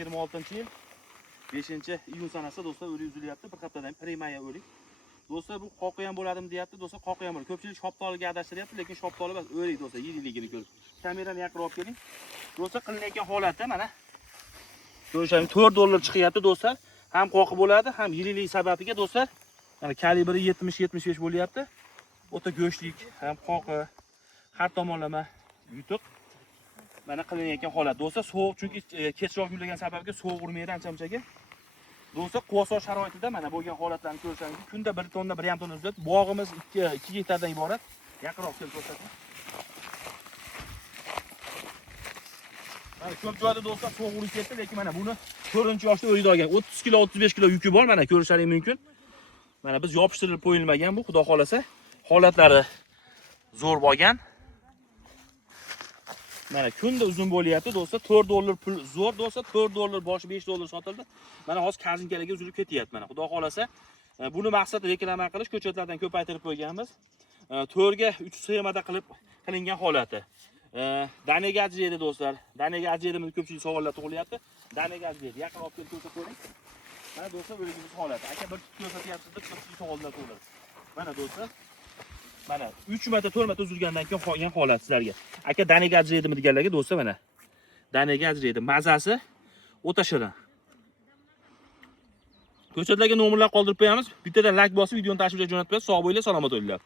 2026-yil 5-iyun sanasida do'stlar o'rik uzilyapti. Bir haftadan premaya o'rik. Do'stlar bu qoqi ham bo'ladimi deyapti. Do'stlar qoqi ham bo'ladi. Ko'pchilik shoptoliga adashtiryapti, lekin shoptoli emas, o'rik do'stlar, yiriligini ko'rib. Kamerani yaqinroq olib keling. Do'stlar qilinayotgan holati mana. Ko'rishamiz $4 chiqyapti do'stlar. Ham qoqi bo'ladi, ham yirilik sababiga do'stlar, mana kalibri 70-75 bo'lyapti. O'ta go'shtlik, ham qoqi, har tomonlama yutuq. Mana qilinayotgan holat. Do'stlar sovuq, chunki kechroq yullagan sababga sovuq urmaydi ancha-munchaga. Do'stlar quyosh sharoitida mana bo'lgan holatlarni ko'rishingiz, kunda 1 tonna, 1,5 tonna uziladi. Bog'imiz 2 gektardan iborat. Yaqinroq kelib ko'rsating. Mana ko'p joyda do'stlar sovuq urib ketdi, lekin mana buni 4-yoshda o'rida olgan. 30 kilo, 35 kilo yuki bor, mana ko'rishingiz mumkin. Mana biz yopishtirilib qo'yilmagan bu, xudo xolasa. Holatlari zo'r bo'lgan. Mana kunda uzun bo'lyapti do'stlar, $4 pul zo'r do'stlar, $4 boshi $5 sotildi. Mana hozir karzinkalarga uzilib ketyapti mana. Xudo xolasa, buni maqsadi reklama qilish, ko'chatlardan ko'paytirib qo'yganmiz. To'rga 3 sxemada qilingan holati. Danaga ajraydi do'stlar. Danaga ajraydimi ko'pchilik savollar tug'ilyapti. Danaga ajraydi. Yaqin olib kelib ko'rsatib. Mana do'stlar o'ligimiz holati. Aka bir ko'rsatyapsiz deb ko'pchilik savollar tug'iladi. Mana do'stlar, mana 3 marta 4 marta uzilgandan keyin qolgan holat sizlarga. Aka danaga ajraydimi deganlarga do'stlar mana. Danaga ajraydi. Mazasi o'ta shirin. Ko'chatlarga nomerlar qoldirib qo'yamiz. Bittadan like bosib videoni tashkilga jo'natib qo'yasiz. Sog' bo'linglar, salomat bo'linglar.